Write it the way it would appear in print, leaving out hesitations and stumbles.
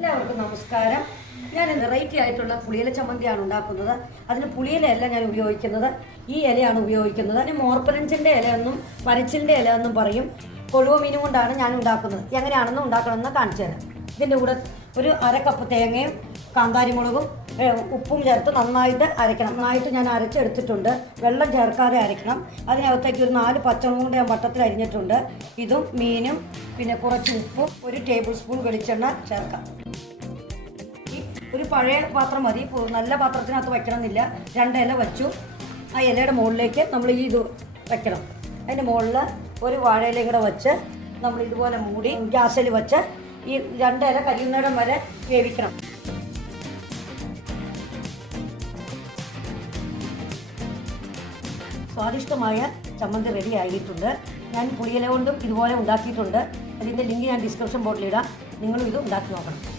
എല്ലാവർക്കും നമസ്കാരം. ഞാൻ വെറൈറ്റി ആയിട്ടുള്ള പുളിയില ചമ്മന്തിയാണ് ഉണ്ടാക്കുന്നത്. അതിന് പുളിയിലയല്ല ഞാൻ ഉപയോഗിക്കുന്നത്, ഈ ഇലയാണ് ഉപയോഗിക്കുന്നത്. അതിന് മോർപ്പനഞ്ചിൻ്റെ ഇലയെന്നും പരച്ചിലിൻ്റെ ഇലയെന്നും പറയും. കൊഴുവ മീനും കൊണ്ടാണ് ഞാൻ ഉണ്ടാക്കുന്നത്. എങ്ങനെയാണെന്ന് ഉണ്ടാക്കണമെന്ന് കാണിച്ചു തരാം. ഇതിൻ്റെ കൂടെ ഒരു 1/2 കപ്പ് തേങ്ങയും കാന്താരിമുളകും ഉപ്പും ചേർത്ത് നന്നായിട്ട് അരയ്ക്കണം. നന്നായിട്ട് ഞാൻ അരച്ചെടുത്തിട്ടുണ്ട്. വെള്ളം ചേർക്കാതെ അരയ്ക്കണം. അതിനകത്തേക്ക് ഒരു 4 പച്ചമുളകും കൂടെ ഞാൻ വട്ടത്തിൽ അരിഞ്ഞിട്ടുണ്ട്. ഇതും മീനും പിന്നെ കുറച്ച് ഉപ്പും 1 ടേബിൾ സ്പൂൺ വെളിച്ചെണ്ണ ചേർക്കാം. ഒരു പഴയ പാത്രം മതി, നല്ല പാത്രത്തിനകത്ത് വയ്ക്കണമെന്നില്ല. 2 ഇല വച്ചു. ആ ഇലയുടെ മുകളിലേക്ക് നമ്മൾ ഈ ഇത് വയ്ക്കണം. അതിൻ്റെ മുകളിൽ ഒരു വാഴയിലയും കൂടെ വെച്ച് നമ്മൾ ഇതുപോലെ മൂടി ഗ്യാസിൽ വെച്ച് ഈ 2 ഇല കരിയുന്നിടം വരെ വേവിക്കണം. സ്വാദിഷ്ടമായ ചമ്മന്തി റെഡി ആയിട്ടുണ്ട്. ഞാൻ പുളിയില കൊണ്ടും ഇതുപോലെ ഉണ്ടാക്കിയിട്ടുണ്ട്. അതിൻ്റെ ലിങ്ക് ഞാൻ ഡിസ്ക്രിപ്ഷൻ ബോക്സിലിടാം. നിങ്ങളും ഇത് ഉണ്ടാക്കി നോക്കണം.